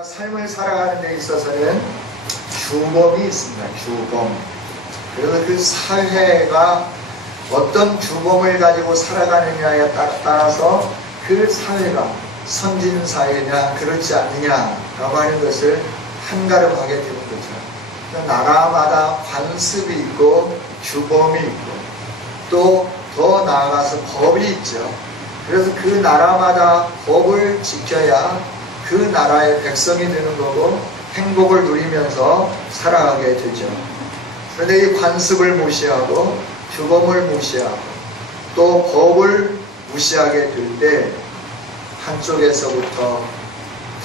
우리가 삶을 살아가는 데 있어서는 주범이 있습니다. 주범. 그래서 그 사회가 어떤 주범을 가지고 살아가느냐에 따라서 그 사회가 선진사회냐 그렇지 않느냐라고 하는 것을 한가름하게 되는 거죠. 나라마다 관습이 있고 주범이 있고 또 더 나아가서 법이 있죠. 그래서 그 나라마다 법을 지켜야 그 나라의 백성이 되는 거고 행복을 누리면서 살아가게 되죠. 그런데 이 관습을 무시하고 주범을 무시하고 또 법을 무시하게 될 때 한쪽에서부터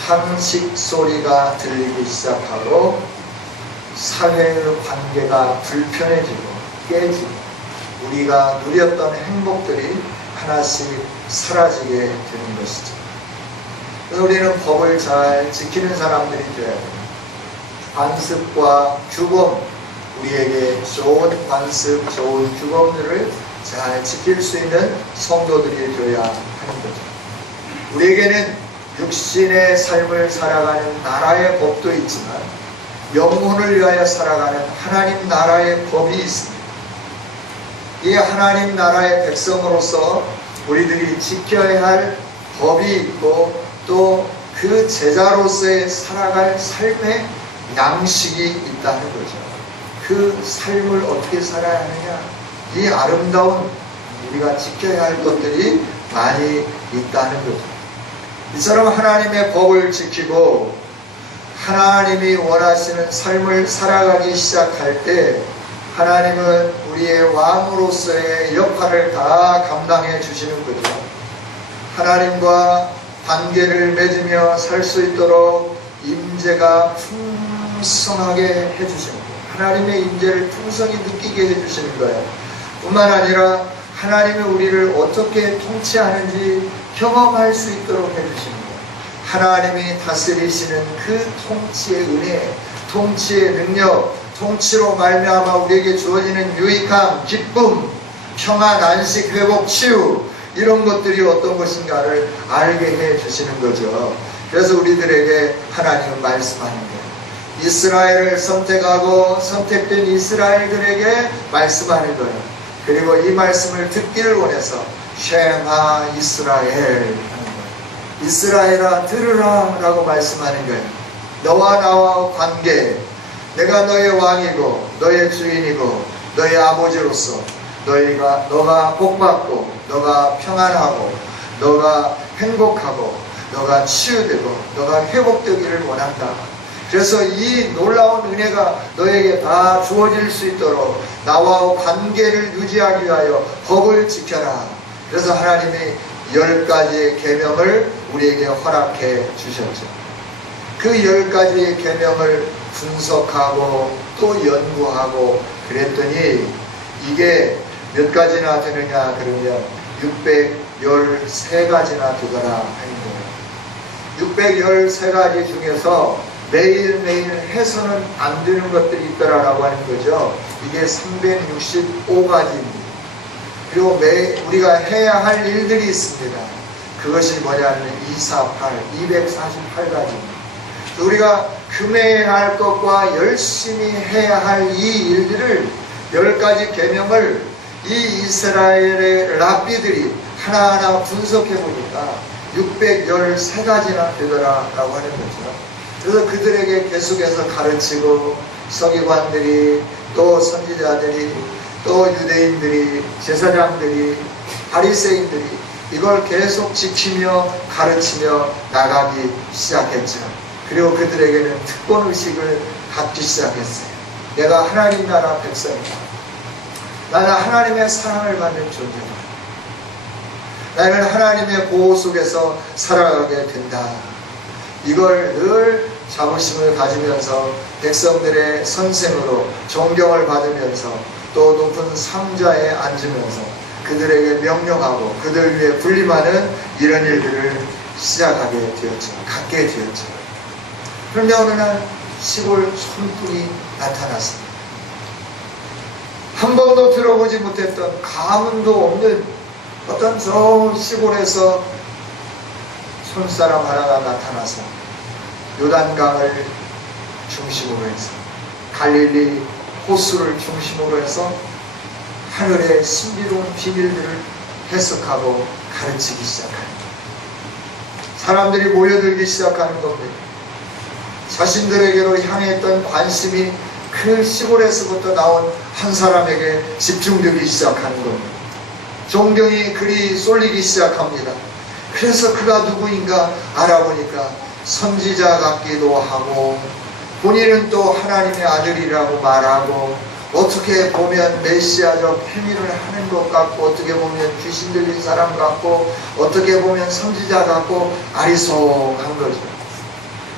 탄식 소리가 들리기 시작하고 사회의 관계가 불편해지고 깨지고 우리가 누렸던 행복들이 하나씩 사라지게 되는 것이죠. 그래서 우리는 법을 잘 지키는 사람들이 되어야 됩니다. 관습과 주범, 우리에게 좋은 관습, 좋은 주범들을 잘 지킬 수 있는 성도들이 되어야 하는 거죠. 우리에게는 육신의 삶을 살아가는 나라의 법도 있지만 영혼을 위하여 살아가는 하나님 나라의 법이 있습니다. 이 하나님 나라의 백성으로서 우리들이 지켜야 할 법이 있고 또 그 제자로서의 살아갈 삶의 양식이 있다는 거죠. 그 삶을 어떻게 살아야 하느냐, 이 아름다운 우리가 지켜야 할 것들이 많이 있다는 거죠. 이처럼 하나님의 법을 지키고 하나님이 원하시는 삶을 살아가기 시작할 때 하나님은 우리의 왕으로서의 역할을 다 감당해 주시는 거죠. 하나님과 관계를 맺으며 살 수 있도록 임재가 풍성하게 해주시는 거예요. 하나님의 임재를 풍성히 느끼게 해주시는 거예요. 뿐만 아니라 하나님이 우리를 어떻게 통치하는지 경험할 수 있도록 해주시는 거예요. 하나님이 다스리시는 그 통치의 은혜, 통치의 능력, 통치로 말미암아 우리에게 주어지는 유익함, 기쁨, 평안, 안식, 회복, 치유 이런 것들이 어떤 것인가를 알게 해 주시는 거죠. 그래서 우리들에게 하나님은 말씀하는 거예요. 이스라엘을 선택하고 선택된 이스라엘들에게 말씀하는 거예요. 그리고 이 말씀을 듣기를 원해서 쉐마 이스라엘 하는 거예요. 이스라엘아 들으라 라고 말씀하는 거예요. 너와 나와 관계, 내가 너의 왕이고 너의 주인이고 너의 아버지로서 너가 복받고 너가 평안하고 너가 행복하고 너가 치유되고 너가 회복되기를 원한다. 그래서 이 놀라운 은혜가 너에게 다 주어질 수 있도록 나와 관계를 유지하기 위하여 법을 지켜라. 그래서 하나님이 10가지의 계명을 우리에게 허락해 주셨죠. 그 10가지의 계명을 분석하고 또 연구하고 그랬더니 이게 몇 가지나 되느냐 그러면 613가지나 되더라 하는 거예요. 613가지 중에서 매일매일 해서는 안 되는 것들이 있더라라고 하는 거죠. 이게 365가지입니다. 그리고 우리가 해야 할 일들이 있습니다. 그것이 뭐냐면 248가지입니다. 우리가 금해야 할 것과 열심히 해야 할 이 일들을 10가지 계명을 이 이스라엘의 랍비들이 하나하나 분석해 보니까 613가지나 되더라라고 하는 거죠. 그래서 그들에게 계속해서 가르치고 서기관들이 또 선지자들이 또 유대인들이 제사장들이 바리새인들이 이걸 계속 지키며 가르치며 나가기 시작했죠. 그리고 그들에게는 특권의식을 갖기 시작했어요. 내가 하나님 나라 백성이다. 나는 하나님의 사랑을 받는 존재다. 나는 하나님의 보호 속에서 살아가게 된다. 이걸 늘 자부심을 가지면서 백성들의 선생으로 존경을 받으면서 또 높은 상자에 앉으면서 그들에게 명령하고 그들 위해 군림하는 이런 일들을 시작하게 되었죠. 갖게 되었죠. 그런데 어느 날 시골 촌풍이 나타났습니다. 한 번도 들어보지 못했던 가문도 없는 어떤 저 시골에서 손사람 하나가 나타나서 요단강을 중심으로 해서 갈릴리 호수를 중심으로 해서 하늘의 신비로운 비밀들을 해석하고 가르치기 시작하는 거예요. 사람들이 모여들기 시작하는 겁니다. 자신들에게로 향했던 관심이 그 시골에서부터 나온 한 사람에게 집중되기 시작하는 겁니다. 존경이 그리 쏠리기 시작합니다. 그래서 그가 누구인가 알아보니까 선지자 같기도 하고 본인은 또 하나님의 아들이라고 말하고 어떻게 보면 메시아적 행위를 하는 것 같고 어떻게 보면 귀신 들린 사람 같고 어떻게 보면 선지자 같고 아리송한 거죠.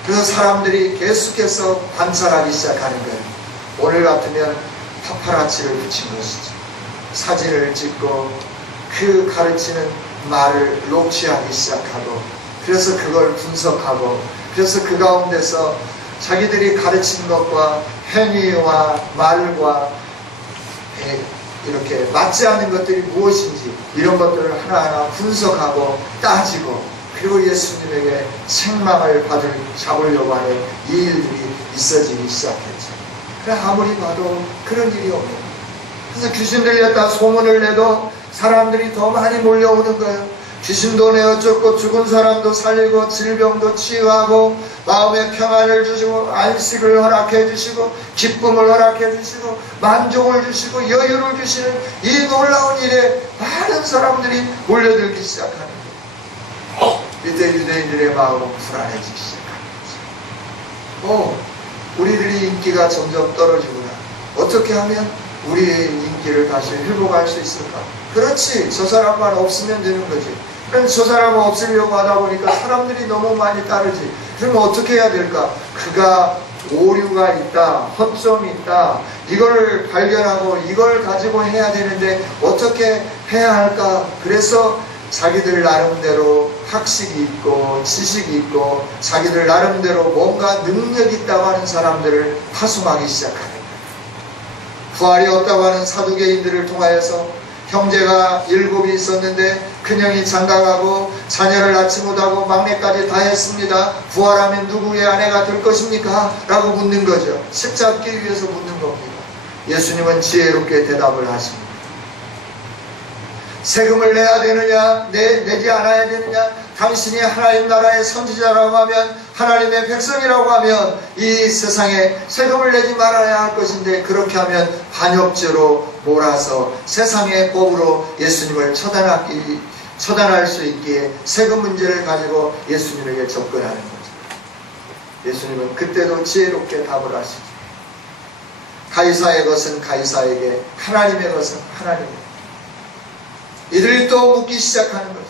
그래서 사람들이 계속해서 관찰하기 시작하는 거예요. 오늘 같으면 파파라치를 붙인 것이죠. 사진을 찍고 그 가르치는 말을 녹취하기 시작하고 그래서 그걸 분석하고 그래서 그 가운데서 자기들이 가르친 것과 행위와 말과 이렇게 맞지 않는 것들이 무엇인지 이런 것들을 하나하나 분석하고 따지고 그리고 예수님에게 책망을 잡으려고 하는 이 일들이 있어지기 시작했죠. 그래 아무리 봐도 그런 일이 없는 거예요. 그래서 귀신 들렸다 소문을 내도 사람들이 더 많이 몰려오는 거예요. 귀신도 내어쫓고 죽은 사람도 살리고 질병도 치유하고 마음의 평안을 주시고 안식을 허락해 주시고 기쁨을 허락해 주시고 만족을 주시고 여유를 주시는 이 놀라운 일에 많은 사람들이 몰려들기 시작하는 거예요. 이때 유대인들의 마음은 불안해지기 시작하는 거죠. 우리들이 인기가 점점 떨어지구나. 어떻게 하면 우리의 인기를 다시 회복할 수 있을까? 그렇지, 저 사람만 없으면 되는 거지. 그럼 저 사람은 없으려고 하다 보니까 사람들이 너무 많이 따르지. 그러면 어떻게 해야 될까? 그가 오류가 있다, 허점이 있다, 이걸 발견하고 이걸 가지고 해야 되는데 어떻게 해야 할까? 그래서 자기들 나름대로 학식이 있고 지식이 있고 자기들 나름대로 뭔가 능력이 있다고 하는 사람들을 파송하기 시작하는 거예요. 부활이 없다고 하는 사두개인들을 통하여서 형제가 7이 있었는데 큰형이 장가가고 자녀를 낳지 못하고 막내까지 다 했습니다. 부활하면 누구의 아내가 될 것입니까? 라고 묻는 거죠. 책 잡기 위해서 묻는 겁니다. 예수님은 지혜롭게 대답을 하십니다. 세금을 내야 되느냐 내지 않아야 되느냐, 당신이 하나님 나라의 선지자라고 하면 하나님의 백성이라고 하면 이 세상에 세금을 내지 말아야 할 것인데 그렇게 하면 반역죄로 몰아서 세상의 법으로 예수님을 처단할 수 있기에 세금 문제를 가지고 예수님에게 접근하는 거죠. 예수님은 그때도 지혜롭게 답을 하시죠. 가이사의 것은 가이사에게, 하나님의 것은 하나님에게. 이들이 또 묻기 시작하는 거죠.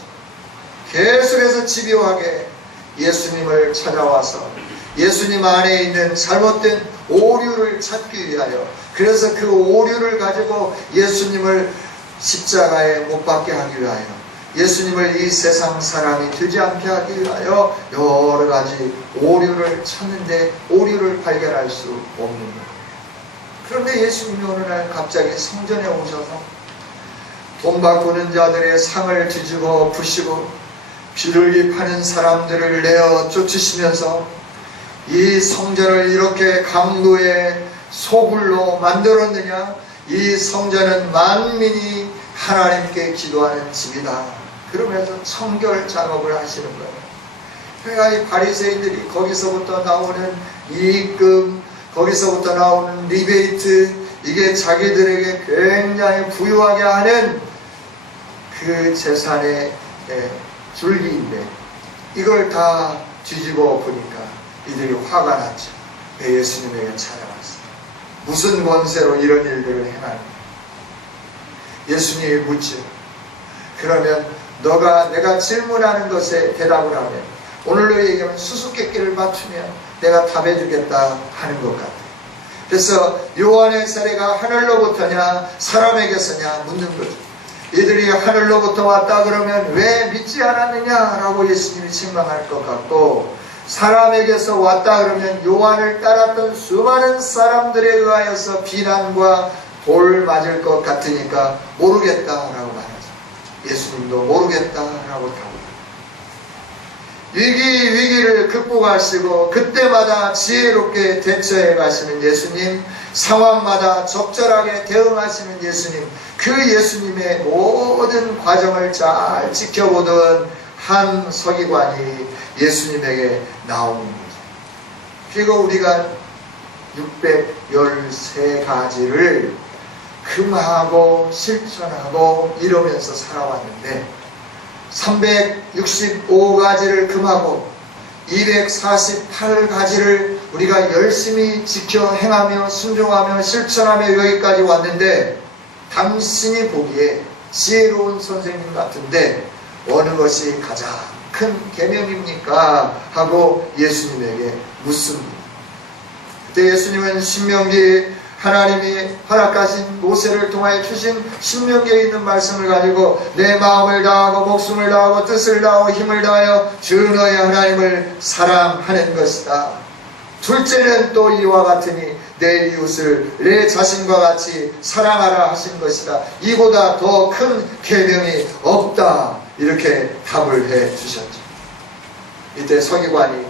계속해서 집요하게 예수님을 찾아와서 예수님 안에 있는 잘못된 오류를 찾기 위하여, 그래서 그 오류를 가지고 예수님을 십자가에 못 박게 하기 위하여, 예수님을 이 세상 사람이 되지 않게 하기 위하여 여러 가지 오류를 찾는데 오류를 발견할 수 없는 거예요. 그런데 예수님이 어느 날 갑자기 성전에 오셔서 돈 바꾸는 자들의 상을 뒤집어 부시고 비둘기 파는 사람들을 내어 쫓으시면서 이 성전을 이렇게 강도의 소굴로 만들었느냐? 이 성전은 만민이 하나님께 기도하는 집이다. 그러면서 청결 작업을 하시는 거예요. 그러니까 이 바리새인들이 거기서부터 나오는 이익금, 거기서부터 나오는 리베이트, 이게 자기들에게 굉장히 부유하게 하는 그 재산의 줄기인데 이걸 다 뒤집어 보니까 이들이 화가 났죠. 예수님에게 찾아왔어요. 무슨 권세로 이런 일들을 행하느냐? 예수님이 묻죠. 그러면 내가 질문하는 것에 대답을 하면, 오늘로 얘기하면 수수께끼를 맞추면 내가 답해주겠다 하는 것 같아요. 그래서 요한의 세례가 하늘로부터냐 사람에게서냐 묻는 거죠. 이들이 하늘로부터 왔다 그러면 왜 믿지 않았느냐라고 예수님이 책망할 것 같고, 사람에게서 왔다 그러면 요한을 따랐던 수많은 사람들에 의하여서 비난과 돌 맞을 것 같으니까 모르겠다라고 말하죠. 예수님도 모르겠다라고 답합니다. 위기를 극복하시고 그때마다 지혜롭게 대처해 가시는 예수님, 상황마다 적절하게 대응하시는 예수님, 그 예수님의 모든 과정을 잘 지켜보던 한 서기관이 예수님에게 나오는 거죠. 그리고 우리가 613가지를 금하고 실천하고 이러면서 살아왔는데 365가지를 금하고 248가지를 우리가 열심히 지켜 행하며 순종하며 실천하며 여기까지 왔는데 당신이 보기에 지혜로운 선생님 같은데 어느 것이 가장 큰 계명입니까? 하고 예수님에게 묻습니다. 그때 예수님은 신명기 하나님이 허락하신 모세를 통하여 주신 신명기에 있는 말씀을 가지고 내 마음을 다하고 목숨을 다하고 뜻을 다하고 힘을 다하여 주 너의 하나님을 사랑하는 것이다. 둘째는 또 이와 같으니 내 이웃을 내 자신과 같이 사랑하라 하신 것이다. 이보다 더 큰 계명이 없다. 이렇게 답을 해 주셨죠. 이때 서기관이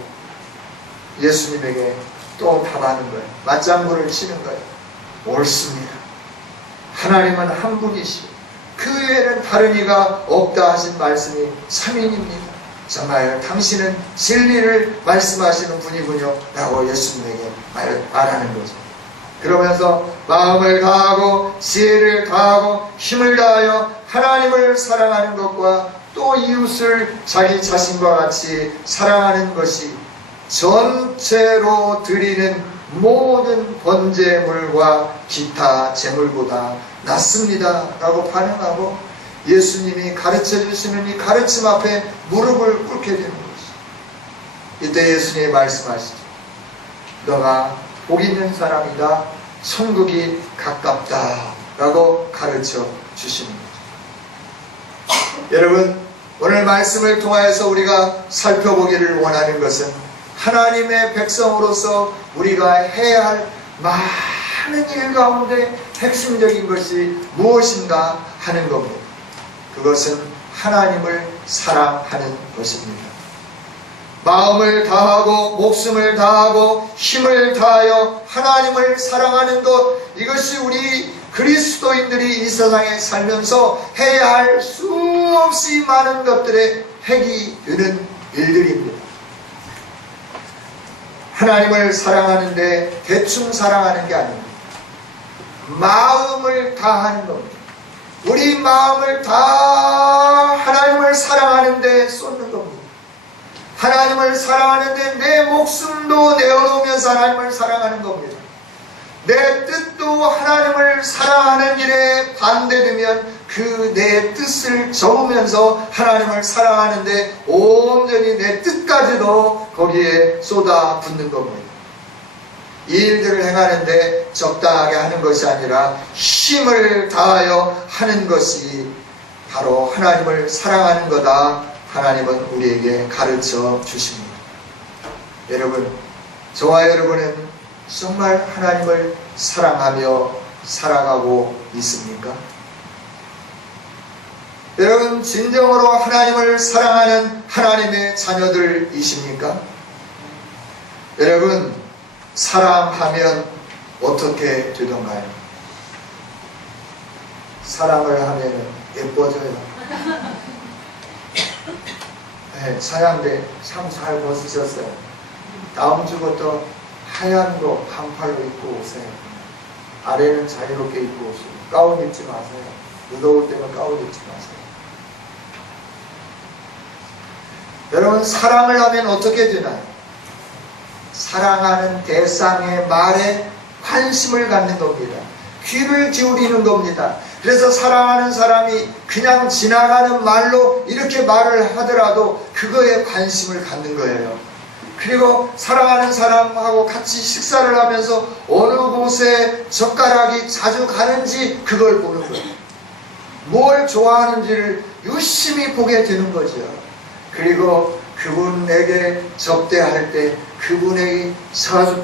예수님에게 또 답하는 거예요. 맞장구를 치는 거예요. 옳습니다. 하나님은 한 분이시고 그 외에는 다른 이가 없다 하신 말씀이 3인입니다. 정말 당신은 진리를 말씀하시는 분이군요 라고 예수님에게 말하는 거죠. 그러면서 마음을 다하고 지혜를 다하고 힘을 다하여 하나님을 사랑하는 것과 또 이웃을 자기 자신과 같이 사랑하는 것이 전체로 드리는 모든 번제물과 기타 제물보다 낫습니다 라고 반응하고 예수님이 가르쳐 주시는 이 가르침 앞에 무릎을 꿇게 되는 것이죠. 이때 예수님이 말씀하시죠. 너가 복 있는 사람이다. 천국이 가깝다 라고 가르쳐 주시는 거죠. 여러분, 오늘 말씀을 통하여서 우리가 살펴보기를 원하는 것은 하나님의 백성으로서 우리가 해야 할 많은 일 가운데 핵심적인 것이 무엇인가 하는 겁니다. 그것은 하나님을 사랑하는 것입니다. 마음을 다하고 목숨을 다하고 힘을 다하여 하나님을 사랑하는 것, 이것이 우리 그리스도인들이 이 세상에 살면서 해야 할 수없이 많은 것들의 핵이 되는 일들입니다. 하나님을 사랑하는데 대충 사랑하는 게 아닙니다. 마음을 다하는 겁니다. 우리 마음을 다 하나님을 사랑하는데 쏟는 겁니다. 하나님을 사랑하는데 내 목숨도 내어놓으면서 하나님을 사랑하는 겁니다. 내 뜻도 하나님을 사랑하는 일에 반대되면 그 내 뜻을 접으면서 하나님을 사랑하는데 온전히 내 뜻까지도 거기에 쏟아붓는 겁니다. 이 일들을 행하는데 적당하게 하는 것이 아니라 힘을 다하여 하는 것이 바로 하나님을 사랑하는 거다. 하나님은 우리에게 가르쳐 주십니다. 여러분, 저와 여러분은 정말 하나님을 사랑하며 살아가고 있습니까? 여러분, 진정으로 하나님을 사랑하는 하나님의 자녀들이십니까? 여러분, 사랑하면 어떻게 되던가요? 사랑을 하면 예뻐져요. 네, 사양대 참 잘 벗으셨어요. 다음 주부터 하얀 거 반팔로 입고 오세요. 아래는 자유롭게 입고 오세요. 가운 입지 마세요. 무더울 때는 가운 입지 마세요. 여러분, 사랑을 하면 어떻게 되나요? 사랑하는 대상의 말에 관심을 갖는 겁니다. 귀를 기울이는 겁니다. 그래서 사랑하는 사람이 그냥 지나가는 말로 이렇게 말을 하더라도 그거에 관심을 갖는 거예요. 그리고 사랑하는 사람하고 같이 식사를 하면서 어느 곳에 젓가락이 자주 가는지 그걸 보는 거예요. 뭘 좋아하는지를 유심히 보게 되는 거죠. 그리고 그분에게 접대할 때 그분에게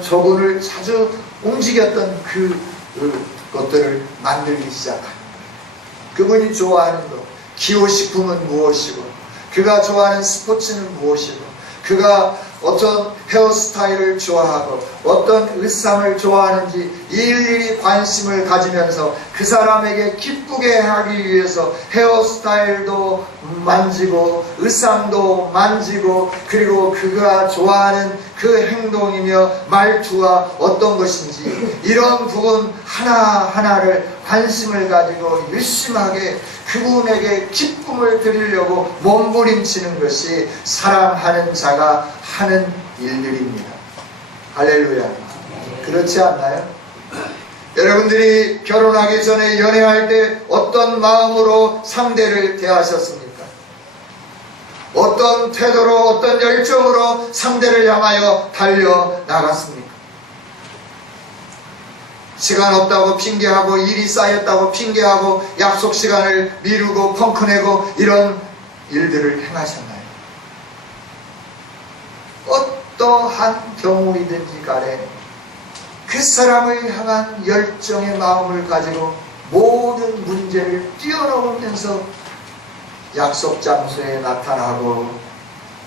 저분을 자주 움직였던 그것들을 만들기 시작하는 거예요. 그분이 좋아하는 것, 기호식품은 무엇이고, 그가 좋아하는 스포츠는 무엇이고, 그가 어떤 헤어스타일을 좋아하고 어떤 의상을 좋아하는지 일일이 관심을 가지면서 그 사람에게 기쁘게 하기 위해서 헤어스타일도 만지고 의상도 만지고, 그리고 그가 좋아하는 그 행동이며 말투가 어떤 것인지 이런 부분 하나하나를 관심을 가지고 유심하게 그분에게 기쁨을 드리려고 몸부림치는 것이 사랑하는 자가 하는 일들입니다. 할렐루야. 그렇지 않나요? 여러분들이 결혼하기 전에 연애할 때 어떤 마음으로 상대를 대하셨습니까? 어떤 태도로, 어떤 열정으로 상대를 향하여 달려나갔습니까? 시간 없다고 핑계하고, 일이 쌓였다고 핑계하고, 약속 시간을 미루고 펑크내고 이런 일들을 행하셨나요? 어떠한 경우이든지 간에 그 사람을 향한 열정의 마음을 가지고 모든 문제를 뛰어넘으면서 약속 장소에 나타나고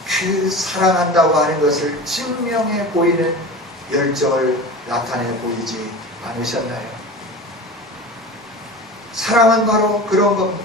그 사랑한다고 하는 것을 증명해 보이는 열정을 나타내 보이지 않으셨나요? 사랑은 바로 그런 겁니다.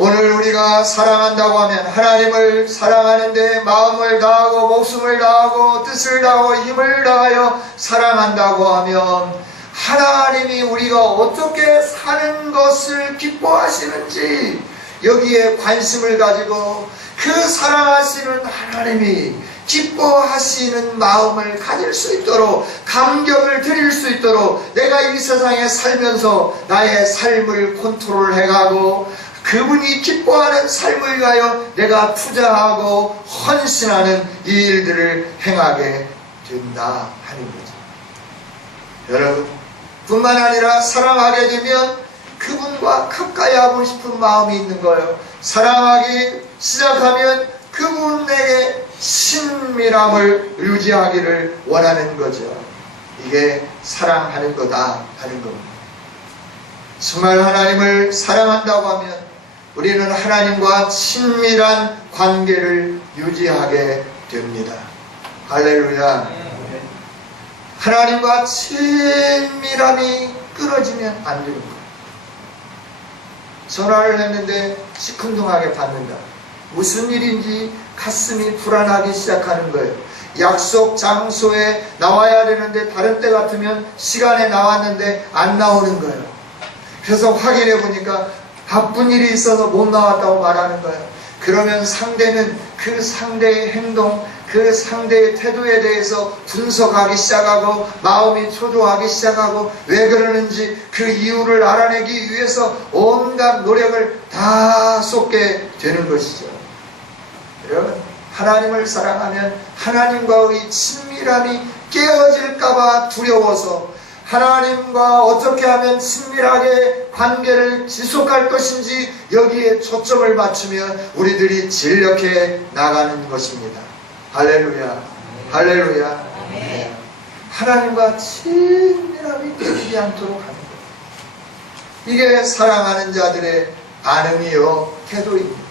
오늘 우리가 사랑한다고 하면 하나님을 사랑하는데 마음을 다하고 목숨을 다하고 뜻을 다하고 힘을 다하여 사랑한다고 하면 하나님이 우리가 어떻게 사는 것을 기뻐하시는지 여기에 관심을 가지고 그 사랑하시는 하나님이 기뻐하시는 마음을 가질 수 있도록, 감격을 드릴 수 있도록 내가 이 세상에 살면서 나의 삶을 컨트롤해가고 그분이 기뻐하는 삶을 위하여 내가 투자하고 헌신하는 이 일들을 행하게 된다 하는 거죠. 여러분, 뿐만 아니라 사랑하게 되면 그분과 가까이 하고 싶은 마음이 있는 거예요. 사랑하기 시작하면 그분에게 친밀함을 유지하기를 원하는 거죠. 이게 사랑하는 거다 하는 겁니다. 정말 하나님을 사랑한다고 하면 우리는 하나님과 친밀한 관계를 유지하게 됩니다. 할렐루야. 하나님과 친밀함이 끊어지면 안 되는 거예요. 전화를 했는데 시큰둥하게 받는다. 무슨 일인지 가슴이 불안하기 시작하는 거예요. 약속 장소에 나와야 되는데 다른 때 같으면 시간에 나왔는데 안 나오는 거예요. 그래서 확인해 보니까 바쁜 일이 있어서 못 나왔다고 말하는 거예요. 그러면 상대는 그 상대의 행동, 그 상대의 태도에 대해서 분석하기 시작하고 마음이 초조하기 시작하고 왜 그러는지 그 이유를 알아내기 위해서 온갖 노력을 다 쏟게 되는 것이죠. 여러분, 하나님을 사랑하면 하나님과의 친밀함이 깨어질까봐 두려워서 하나님과 어떻게 하면 친밀하게 관계를 지속할 것인지 여기에 초점을 맞추면 우리들이 진력해 나가는 것입니다. 할렐루야. 할렐루야. 네. 하나님과 친밀함이 깨지지 않도록 하는 것. 이게 사랑하는 자들의 반응이요 태도입니다.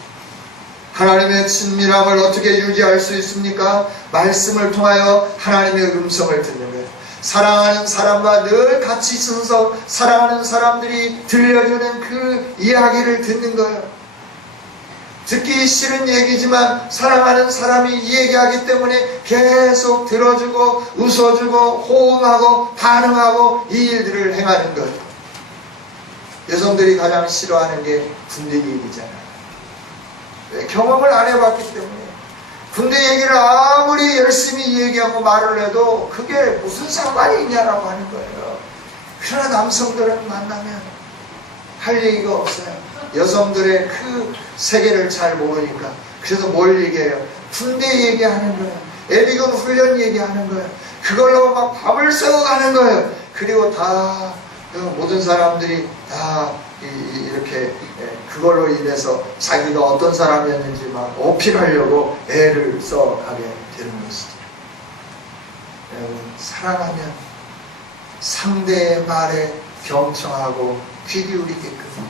하나님의 친밀함을 어떻게 유지할 수 있습니까? 말씀을 통하여 하나님의 음성을 듣는 거예요. 사랑하는 사람과 늘 같이 있어서 사랑하는 사람들이 들려주는 그 이야기를 듣는 거예요. 듣기 싫은 얘기지만 사랑하는 사람이 이 얘기하기 때문에 계속 들어주고 웃어주고 호응하고 반응하고 이 일들을 행하는 거예요. 여성들이 가장 싫어하는 게 군대 얘기잖아요. 경험을 안 해봤기 때문에 군대 얘기를 아무리 열심히 얘기하고 말을 해도 그게 무슨 상관이 있냐라고 하는 거예요. 그러나 남성들은 만나면 할 얘기가 없어요. 여성들의 그 세계를 잘 모르니까. 그래서 뭘 얘기해요? 군대 얘기하는 거예요. 예비군 훈련 얘기하는 거예요. 그걸로 막 밥을 써가는 거예요. 그리고 다 모든 사람들이 다 이렇게 그걸로 인해서 자기가 어떤 사람이었는지 막 어필하려고 애를 써가게 되는 것이죠. 여러분, 사랑하면 상대의 말에 경청하고 귀 기울이게끔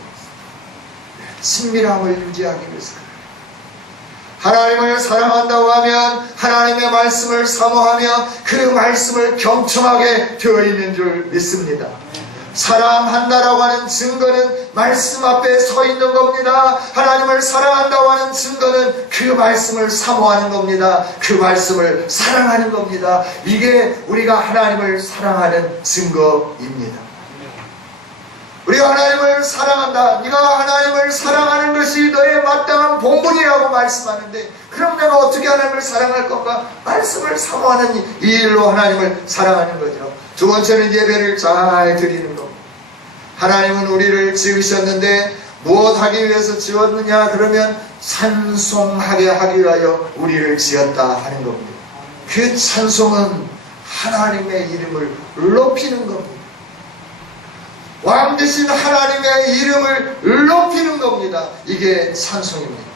친밀함을 유지하기 위해서 하나님을 사랑한다고 하면 하나님의 말씀을 사모하며 그 말씀을 경청하게 되어 있는 줄 믿습니다. 사랑한다라고 하는 증거는 말씀 앞에 서 있는 겁니다. 하나님을 사랑한다고 하는 증거는 그 말씀을 사모하는 겁니다. 그 말씀을 사랑하는 겁니다. 이게 우리가 하나님을 사랑하는 증거입니다. 우리가 하나님을 사랑한다. 네가 하나님을 사랑하는 것이 너의 마땅한 본분이라고 말씀하는데, 그럼 내가 어떻게 하나님을 사랑할 건가? 말씀을 사모하는 이 일로 하나님을 사랑하는 거죠. 두 번째는 예배를 잘 드리는 겁니다. 하나님은 우리를 지으셨는데 무엇 하기 위해서 지었느냐? 그러면 찬송하게 하기 위하여 우리를 지었다 하는 겁니다. 그 찬송은 하나님의 이름을 높이는 겁니다. 왕 되신 하나님의 이름을 높이는 겁니다. 이게 찬송입니다.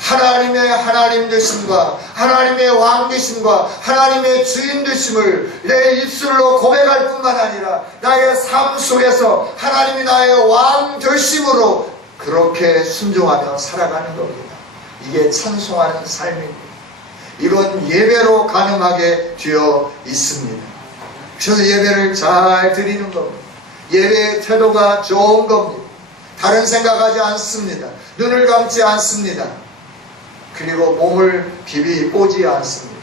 하나님의 하나님 되심과 하나님의 왕 되심과 하나님의 주인 되심을 내 입술로 고백할 뿐만 아니라 나의 삶 속에서 하나님이 나의 왕 되심으로 그렇게 순종하며 살아가는 겁니다. 이게 찬송하는 삶입니다. 이건 예배로 가능하게 되어 있습니다. 그래서 예배를 잘 드리는 겁니다. 예배의 태도가 좋은 겁니다. 다른 생각하지 않습니다. 눈을 감지 않습니다. 그리고 몸을 비비 꼬지 않습니다.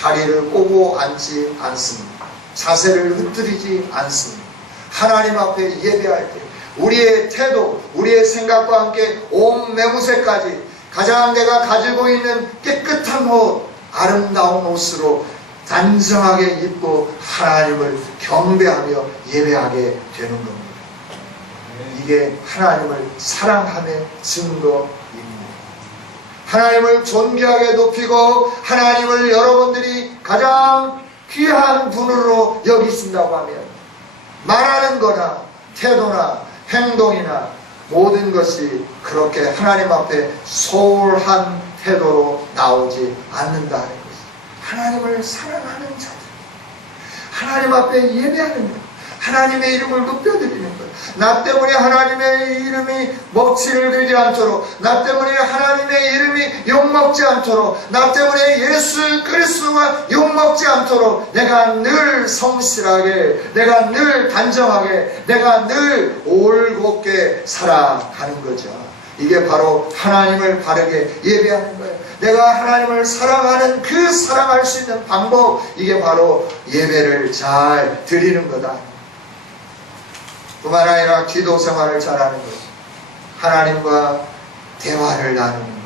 다리를 꼬고 앉지 않습니다. 자세를 흐트리지 않습니다. 하나님 앞에 예배할 때 우리의 태도, 우리의 생각과 함께 온 매무새까지 가장 내가 가지고 있는 깨끗한 옷, 아름다운 옷으로 단정하게 입고 하나님을 경배하며 예배하게 되는 겁니다. 이게 하나님을 사랑함의 증거입니다. 하나님을 존귀하게 높이고 하나님을 여러분들이 가장 귀한 분으로 여기신다고 하면 말하는 거나 태도나 행동이나 모든 것이 그렇게 하나님 앞에 소홀한 태도로 나오지 않는다는 것입니다. 하나님을 사랑하는 자들, 하나님 앞에 예배하는 것, 하나님의 이름을 높여드리는 것, 나 때문에 하나님의 이름이 먹칠을 들지 않도록, 나 때문에 하나님의 이름이 욕먹지 않도록, 나 때문에 예수 그리스도가 욕먹지 않도록 내가 늘 성실하게, 내가 늘 단정하게, 내가 늘 올곧게 살아가는 거죠. 이게 바로 하나님을 바르게 예배하는 거예요. 내가 하나님을 사랑하는 그 사랑할 수 있는 방법, 이게 바로 예배를 잘 드리는 거다. 뿐만 아니라 기도 생활을 잘하는 것, 하나님과 대화를 나누는 것.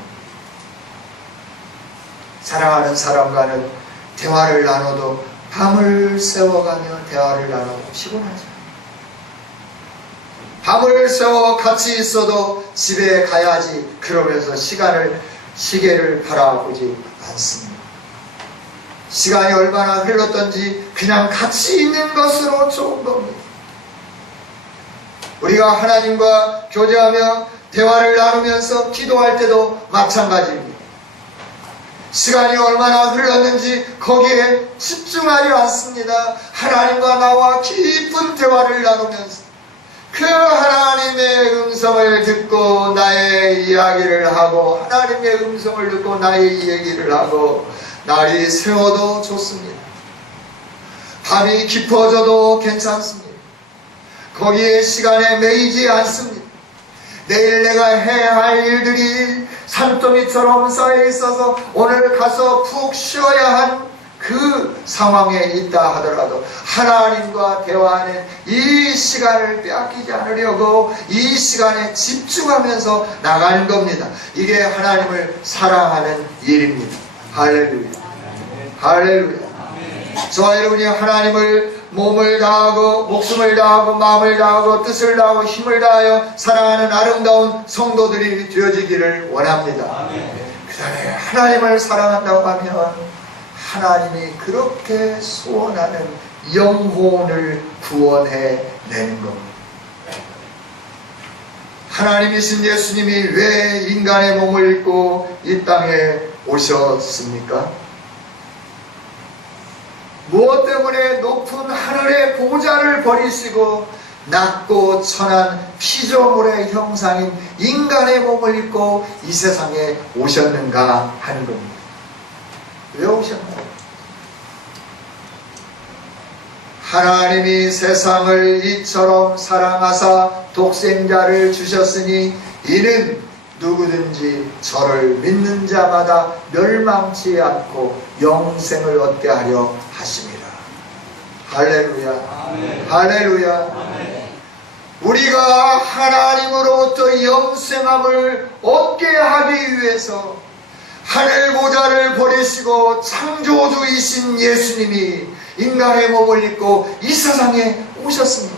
사랑하는 사람과는 대화를 나눠도 밤을 새워가며 대화를 나눠도 피곤하죠. 밤을 새워 같이 있어도 집에 가야지 그러면서 시계를 바라보지 않습니다. 시간이 얼마나 흘렀던지 그냥 같이 있는 것으로 좋은 겁니다. 우리가 하나님과 교제하며 대화를 나누면서 기도할 때도 마찬가지입니다. 시간이 얼마나 흘렀는지 거기에 집중하지 않습니다. 하나님과 나와 깊은 대화를 나누면서 그 하나님의 음성을 듣고 나의 이야기를 하고, 하나님의 음성을 듣고 나의 얘기를 하고, 날이 새워도 좋습니다. 밤이 깊어져도 괜찮습니다. 거기에 시간에 매이지 않습니다. 내일 내가 해야 할 일들이 산더미처럼 쌓여 있어서 오늘 가서 푹 쉬어야 한 그 상황에 있다 하더라도 하나님과 대화하는 이 시간을 빼앗기지 않으려고 이 시간에 집중하면서 나가는 겁니다. 이게 하나님을 사랑하는 일입니다. 할렐루야. 할렐루야. 저와 여러분이 하나님을 몸을 다하고 목숨을 다하고 마음을 다하고 뜻을 다하고 힘을 다하여 사랑하는 아름다운 성도들이 되어지기를 원합니다. 그 다음에 하나님을 사랑한다고 하면 하나님이 그렇게 소원하는 영혼을 구원해 내는 겁니다. 하나님이신 예수님이 왜 인간의 몸을 입고 이 땅에 오셨습니까? 무엇 때문에 높은 하늘의 보좌를 버리시고 낮고 천한 피조물의 형상인 인간의 몸을 입고 이 세상에 오셨는가 하는 겁니다. 왜 오셨나요? 하나님이 세상을 이처럼 사랑하사 독생자를 주셨으니 이는 누구든지 저를 믿는 자마다 멸망치 않고 영생을 얻게 하려 하심이라. 할렐루야. 아멘. 할렐루야. 아멘. 우리가 하나님으로부터 영생함을 얻게 하기 위해서 하늘 보좌를 버리시고 창조주이신 예수님이 인간의 몸을 입고 이 세상에 오셨습니다.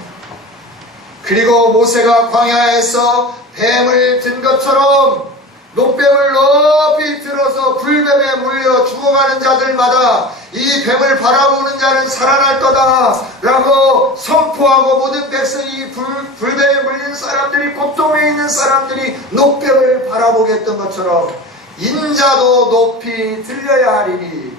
그리고 모세가 광야에서 뱀을 든 것처럼 노뱀을 높이 들어서 불뱀에 물려 죽어가는 자들마다 이 뱀을 바라보는 자는 살아날 거다 라고 선포하고 모든 백성이 불뱀에 물린 사람들이, 고통에 있는 사람들이 노뱀을 바라보게 했던 것처럼 인자도 높이 들려야 하리니,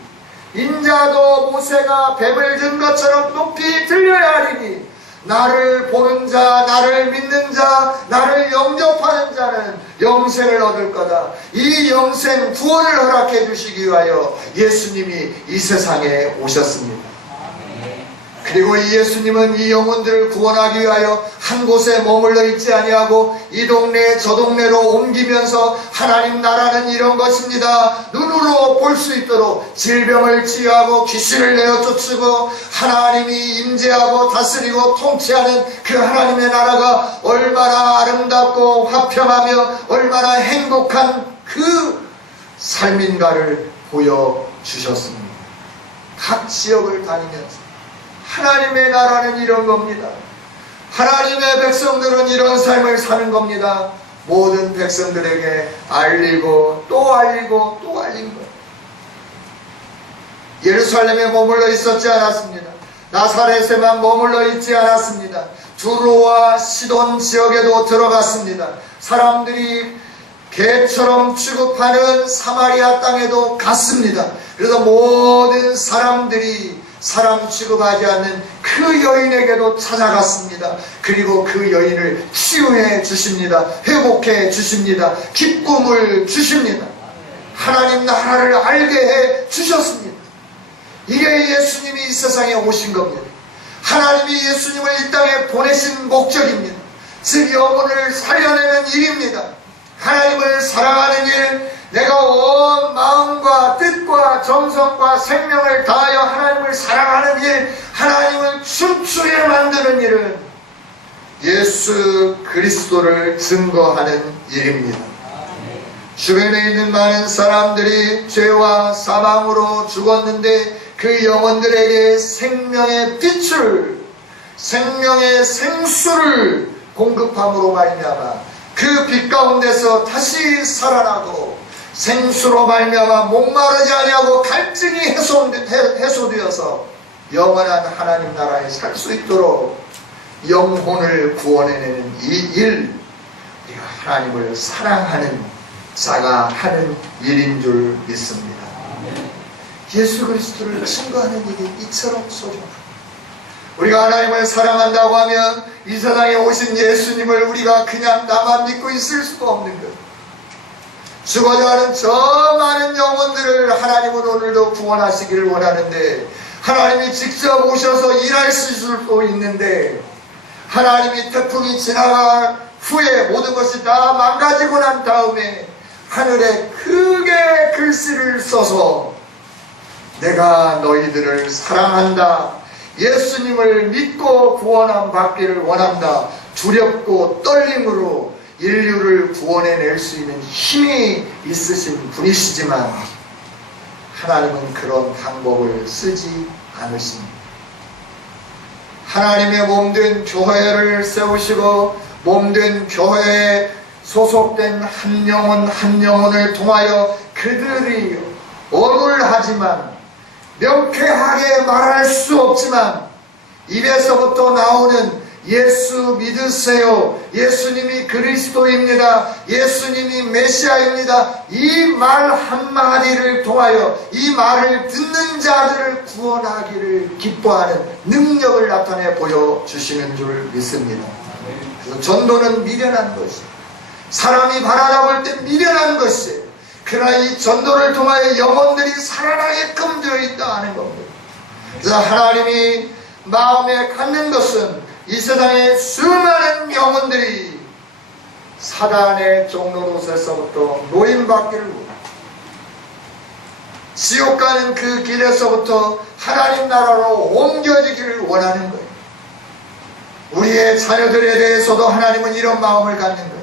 인자도 모세가 뱀을 든 것처럼 높이 들려야 하리니, 나를 보는 자, 나를 믿는 자, 나를 영접하는 자는 영생을 얻을 거다. 이 영생 구원을 허락해 주시기 위하여 예수님이 이 세상에 오셨습니다. 그리고 이 예수님은 이 영혼들을 구원하기 위하여 한 곳에 머물러 있지 아니하고 이 동네 저 동네로 옮기면서 하나님 나라는 이런 것입니다, 눈으로 볼 수 있도록 질병을 치유하고 귀신을 내어 쫓고 하나님이 임재하고 다스리고 통치하는 그 하나님의 나라가 얼마나 아름답고 화평하며 얼마나 행복한 그 삶인가를 보여주셨습니다. 각 지역을 다니면서 하나님의 나라는 이런 겁니다. 하나님의 백성들은 이런 삶을 사는 겁니다. 모든 백성들에게 알리고 또 알리고 또 알린 거예요. 예루살렘에 머물러 있었지 않았습니다. 나사렛에만 머물러 있지 않았습니다. 두로와 시돈 지역에도 들어갔습니다. 사람들이 개처럼 취급하는 사마리아 땅에도 갔습니다. 그래서 모든 사람들이 사람 취급하지 않는 그 여인에게도 찾아갔습니다. 그리고 그 여인을 치유해 주십니다. 회복해 주십니다. 기쁨을 주십니다. 하나님 나라를 알게 해 주셨습니다. 이게 예수님이 이 세상에 오신 겁니다. 하나님이 예수님을 이 땅에 보내신 목적입니다. 즉 영혼을 살려내는 일입니다. 하나님을 사랑하는 일, 내가 온 마음과 뜻과 정성과 생명을 다하여 하나님을 사랑하는 일, 하나님을 춤추게 만드는 일은 예수 그리스도를 증거하는 일입니다. 주변에 있는 많은 사람들이 죄와 사망으로 죽었는데 그 영혼들에게 생명의 빛을, 생명의 생수를 공급함으로 말미암아 그 빛 가운데서 다시 살아나고 생수로 말미암아 목마르지 아니하고 갈증이 해소되어서 영원한 하나님 나라에 살 수 있도록 영혼을 구원해내는 이 일, 우리가 하나님을 사랑하는 자가 하는 일인 줄 믿습니다. 예수 그리스도를 증거하는 일이 이처럼 소중합니다. 우리가 하나님을 사랑한다고 하면 이 세상에 오신 예수님을 우리가 그냥 나만 믿고 있을 수가 없는 것. 죽어가는 저 많은 영혼들을 하나님은 오늘도 구원하시기를 원하는데, 하나님이 직접 오셔서 일할 수도 있는데, 하나님이 태풍이 지나간 후에 모든 것이 다 망가지고 난 다음에 하늘에 크게 글씨를 써서 내가 너희들을 사랑한다, 예수님을 믿고 구원함 받기를 원한다, 두렵고 떨림으로 인류를 구원해낼 수 있는 힘이 있으신 분이시지만 하나님은 그런 방법을 쓰지 않으십니다. 하나님의 몸된 교회를 세우시고 몸된 교회에 소속된 한 영혼 한 영혼을 통하여 그들이 억울하지만 명쾌하게 말할 수 없지만 입에서부터 나오는 예수 믿으세요. 예수님이 그리스도입니다. 예수님이 메시아입니다. 이 말 한마디를 통하여 이 말을 듣는 자들을 구원하기를 기뻐하는 능력을 나타내 보여주시는 줄 믿습니다. 그래서 전도는 미련한 것이에요. 사람이 바라다 볼 때 미련한 것이에요. 그러나 이 전도를 통하여 영혼들이 살아나게끔 되어 있다 하는 겁니다. 그래서 하나님이 마음에 갖는 것은 이 세상에 수많은 영혼들이 사단의 종로로서부터 노임받기를 원합니다. 지옥 가는 그 길에서부터 하나님 나라로 옮겨지기를 원하는 거예요. 우리의 자녀들에 대해서도 하나님은 이런 마음을 갖는 거예요.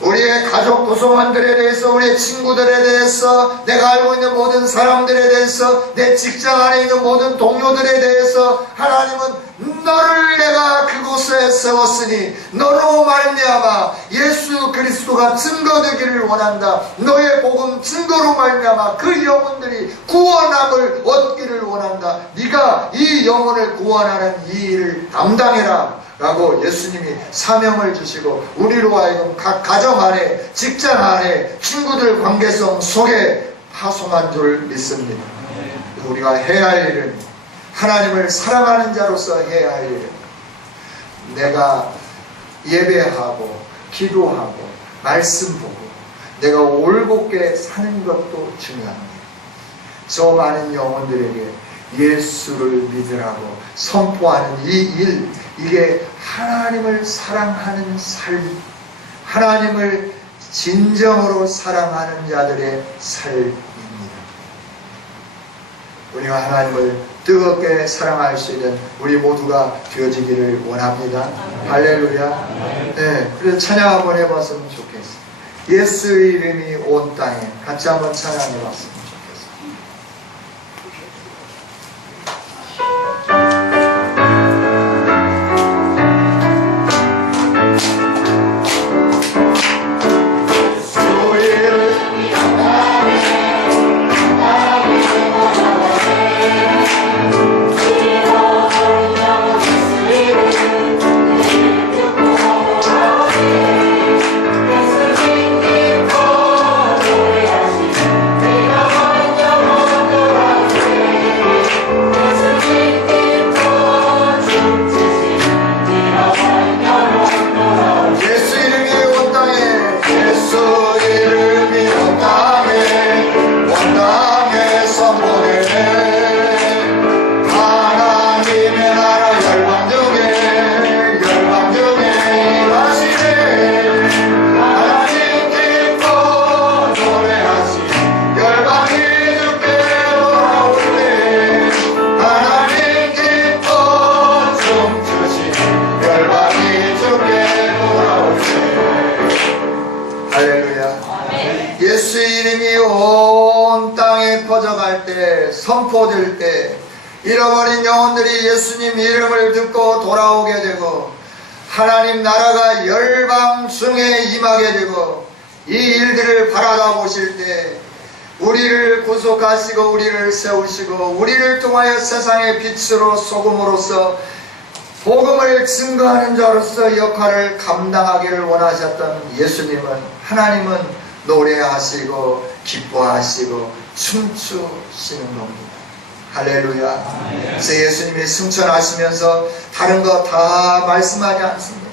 우리의 가족 구성원들에 대해서, 우리의 친구들에 대해서, 내가 알고 있는 모든 사람들에 대해서, 내 직장 안에 있는 모든 동료들에 대해서 하나님은 너를 내가 그곳에 세웠으니 너로 말미암아 예수 그리스도가 증거되기를 원한다. 너의 복음 증거로 말미암아 그 영혼들이 구원함을 얻기를 원한다. 네가 이 영혼을 구원하는 이 일을 담당해라 라고 예수님이 사명을 주시고 우리로 하여금 각 가정 안에, 직장 안에, 친구들 관계성 속에 파송한 줄 믿습니다. 우리가 해야 할 일은 하나님을 사랑하는 자로서 해야 할 일은 내가 예배하고 기도하고 말씀 보고 내가 올곧게 사는 것도 중요합니다. 저 많은 영혼들에게 예수를 믿으라고 선포하는 이 일, 이게 하나님을 사랑하는 삶, 하나님을 진정으로 사랑하는 자들의 삶입니다. 우리가 하나님을 뜨겁게 사랑할 수 있는 우리 모두가 되어지기를 원합니다. 할렐루야. 네, 그래서 찬양 한번 해봤으면 좋겠어요. 예수의 이름이 온 땅에 같이 한번 찬양해봤으면 좋겠어요. 선포될 때 잃어버린 영혼들이 예수님 이름을 듣고 돌아오게 되고 하나님 나라가 열방 중에 임하게 되고 이 일들을 바라다 보실 때 우리를 구속하시고 우리를 세우시고 우리를 통하여 세상의 빛으로 소금으로서 복음을 증거하는 자로서 역할을 감당하기를 원하셨던 예수님은, 하나님은 노래하시고 기뻐하시고 춤추시는 겁니다. 할렐루야. 그래서 예수님이 승천하시면서 다른 거 다 말씀하지 않습니다.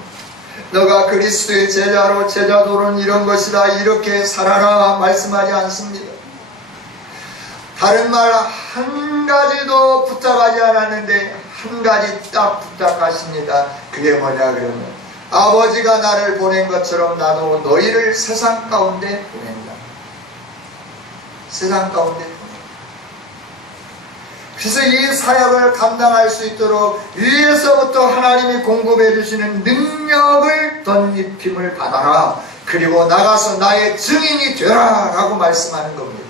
너가 그리스도의 제자로, 제자도는 이런 것이다, 이렇게 살아라 말씀하지 않습니다. 다른 말 한 가지도 부탁하지 않았는데 한 가지 딱 부탁하십니다. 그게 뭐냐 그러면 아버지가 나를 보낸 것처럼 나도 너희를 세상 가운데 보낸다. 세상 가운데 보낸다. 그래서 이 사역을 감당할 수 있도록 위에서부터 하나님이 공급해 주시는 능력을 덧입힘을 받아라. 그리고 나가서 나의 증인이 되라 라고 말씀하는 겁니다.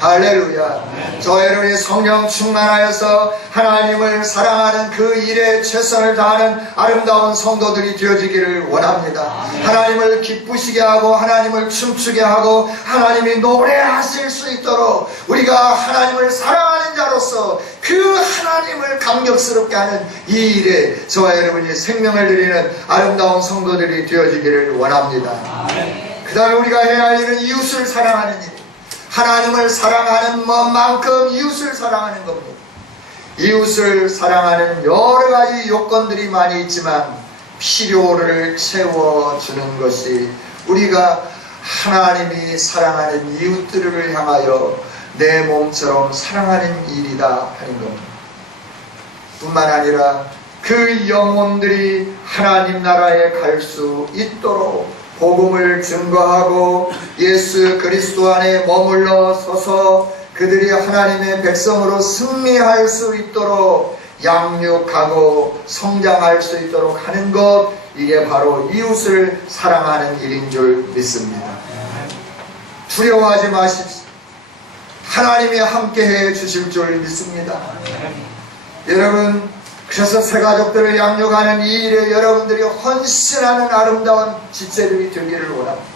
할렐루야. 저 여러분이 성령 충만하여서 하나님을 사랑하는 그 일에 최선을 다하는 아름다운 성도들이 되어지기를 원합니다. 하나님을 기쁘시게 하고 하나님을 춤추게 하고 하나님이 노래하실 수 있도록 우리가 하나님을 사랑하는 자로서 그 하나님을 감격스럽게 하는 이 일에 저와 여러분이 생명을 드리는 아름다운 성도들이 되어지기를 원합니다. 그 다음에 우리가 해야 할 일은 이웃을 사랑하는 일. 하나님을 사랑하는 것만큼 이웃을 사랑하는 겁니다. 이웃을 사랑하는 여러 가지 요건들이 많이 있지만 필요를 채워주는 것이 우리가 하나님이 사랑하는 이웃들을 향하여 내 몸처럼 사랑하는 일이다 하는 겁니다. 뿐만 아니라 그 영혼들이 하나님 나라에 갈 수 있도록 복음을 증거하고 예수 그리스도 안에 머물러 서서 그들이 하나님의 백성으로 승리할 수 있도록 양육하고 성장할 수 있도록 하는 것, 이게 바로 이웃을 사랑하는 일인 줄 믿습니다. 두려워하지 마십시오. 하나님이 함께해 주실 줄 믿습니다. 여러분, 그래서 새 가족들을 양육하는 이 일에 여러분들이 헌신하는 아름다운 지체들이 되기를 원합니다.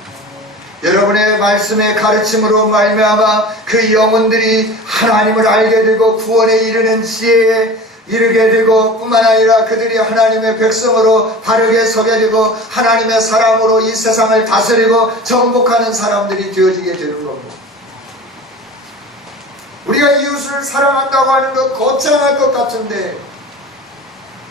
여러분의 말씀의 가르침으로 말미암아 그 영혼들이 하나님을 알게 되고 구원에 이르는 지혜에 이르게 되고 뿐만 아니라 그들이 하나님의 백성으로 바르게 서게 되고 하나님의 사람으로 이 세상을 다스리고 정복하는 사람들이 되어지게 되는 겁니다. 우리가 이웃을 사랑한다고 하는 것 거창할 것 같은데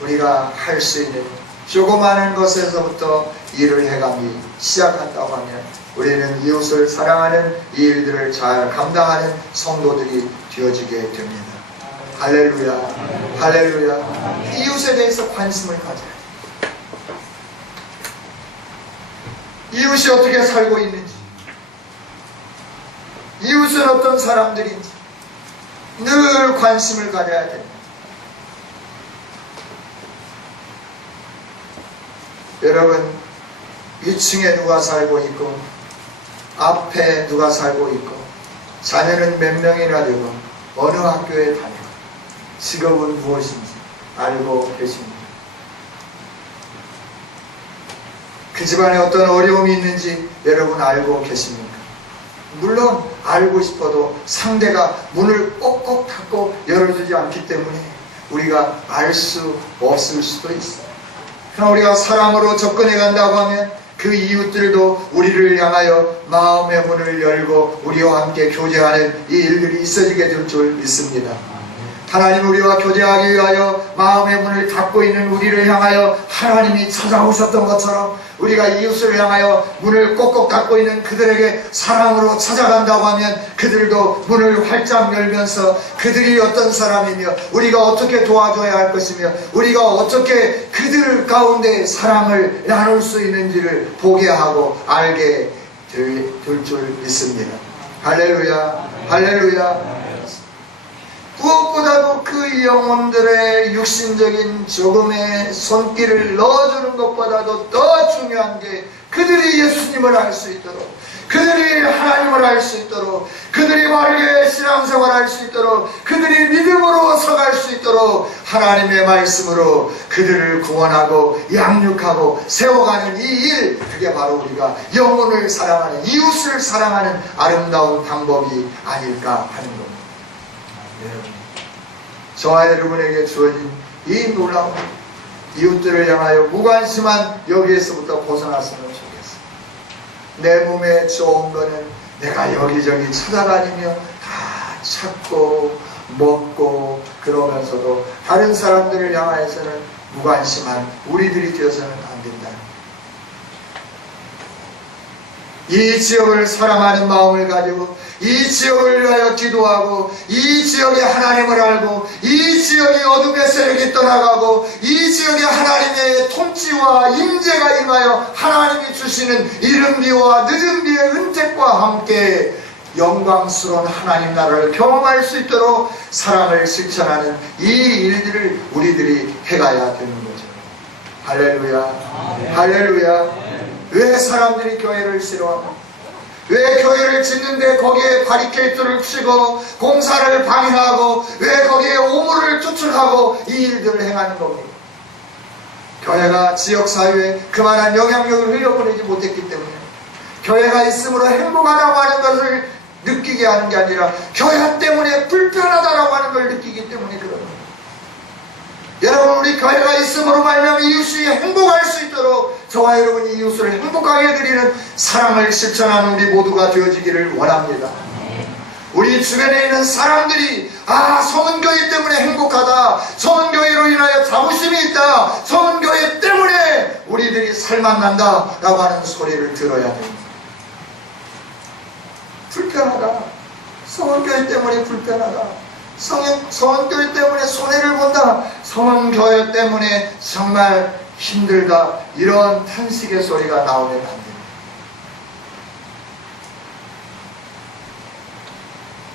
우리가 할 수 있는 조그마한 것에서부터 일을 해가기 시작한다고 하면 우리는 이웃을 사랑하는 이 일들을 잘 감당하는 성도들이 되어지게 됩니다. 할렐루야. 할렐루야. 이웃에 대해서 관심을 가져야 돼요. 이웃이 어떻게 살고 있는지, 이웃은 어떤 사람들인지 늘 관심을 가져야 됩니다. 여러분, 2층에 누가 살고 있고 앞에 누가 살고 있고 자녀는 몇 명이나 되고 어느 학교에 다니고 직업은 무엇인지 알고 계십니까? 그 집안에 어떤 어려움이 있는지 여러분 알고 계십니까? 물론 알고 싶어도 상대가 문을 꼭꼭 닫고 열어주지 않기 때문에 우리가 알 수 없을 수도 있어요. 그러나 우리가 사랑으로 접근해 간다고 하면 그 이웃들도 우리를 향하여 마음의 문을 열고 우리와 함께 교제하는 이 일들이 있어지게 될 줄 믿습니다. 하나님 우리와 교제하기 위하여 마음의 문을 닫고 있는 우리를 향하여 하나님이 찾아오셨던 것처럼 우리가 이웃을 향하여 문을 꼭꼭 닫고 있는 그들에게 사랑으로 찾아간다고 하면 그들도 문을 활짝 열면서 그들이 어떤 사람이며 우리가 어떻게 도와줘야 할 것이며 우리가 어떻게 그들 가운데 사랑을 나눌 수 있는지를 보게 하고 알게 될 줄 믿습니다. 할렐루야. 할렐루야. 무엇보다도 그 영혼들의 육신적인 조금의 손길을 넣어주는 것보다도 더 중요한 게 그들이 예수님을 알 수 있도록, 그들이 하나님을 알 수 있도록, 그들이 바르게 신앙생활을 할 수 있도록, 그들이 믿음으로 서갈 수 있도록 하나님의 말씀으로 그들을 구원하고 양육하고 세워가는 이 일, 그게 바로 우리가 영혼을 사랑하는, 이웃을 사랑하는 아름다운 방법이 아닐까 하는 겁니다. 저와 여러분에게 주어진 이 놀라운 이웃들을 향하여 무관심한 여기에서부터 벗어났으면 좋겠어요. 내 몸에 좋은 거는 내가 여기저기 찾아다니며 다 찾고 먹고 그러면서도 다른 사람들을 향하여서는 무관심한 우리들이 되어서는 안 된다. 이 지역을 사랑하는 마음을 가지고 이 지역을 위하여 기도하고 이 지역에 하나님을 알고 이 지역이 어둠의 세력이 떠나가고 이 지역에 하나님의 통치와 임재가 임하여 하나님이 주시는 이른 비와 늦은 비의 은택과 함께 영광스러운 하나님 나라를 경험할 수 있도록 사랑을 실천하는 이 일들을 우리들이 해가야 되는 거죠. 할렐루야. 할렐루야. 왜 사람들이 교회를 싫어하고 왜 교회를 짓는데 거기에 바리케이트를 치고 공사를 방해하고 왜 거기에 오물을 투축하고 이 일들을 행하는 겁니까? 교회가 지역사회에 그만한 영향력을 흘려보내지 못했기 때문에, 교회가 있음으로 행복하다고 하는 것을 느끼게 하는 게 아니라 교회 때문에 불편하다라고 하는 걸 느끼기 때문에 그런 겁니다. 여러분, 우리 교회가 있음으로 말미암아 이웃이 행복할 수 있도록 저와 여러분이 이웃을 행복하게 해드리는 사랑을 실천하는 우리 모두가 되어지기를 원합니다. 우리 주변에 있는 사람들이 성은교회 때문에 행복하다, 성은교회로 인하여 자부심이 있다, 성은교회 때문에 우리들이 살맛난다 라고 하는 소리를 들어야 됩니다. 불편하다, 성은교회 때문에 불편하다, 성은교회 때문에 손해를 본다, 성은교회 때문에 정말 힘들다, 이런 탄식의 소리가 나오면 안 됩니다.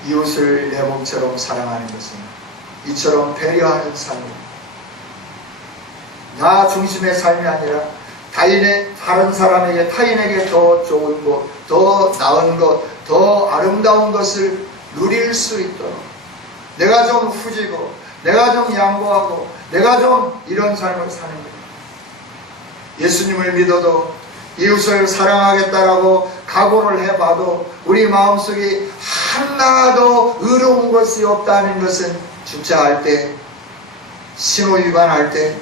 이웃을 내 몸처럼 사랑하는 것은 이처럼 배려하는 삶입니다. 나 중심의 삶이 아니라 다른 사람에게, 타인에게 더 좋은 것, 더 나은 것, 더 아름다운 것을 누릴 수 있도록 내가 좀 후지고, 내가 좀 양보하고, 내가 좀 이런 삶을 사는 거예요. 예수님을 믿어도 이웃을 사랑하겠다라고 각오를 해봐도 우리 마음속에 하나도 의로운 것이 없다는 것은 주차할 때, 신호 위반할 때,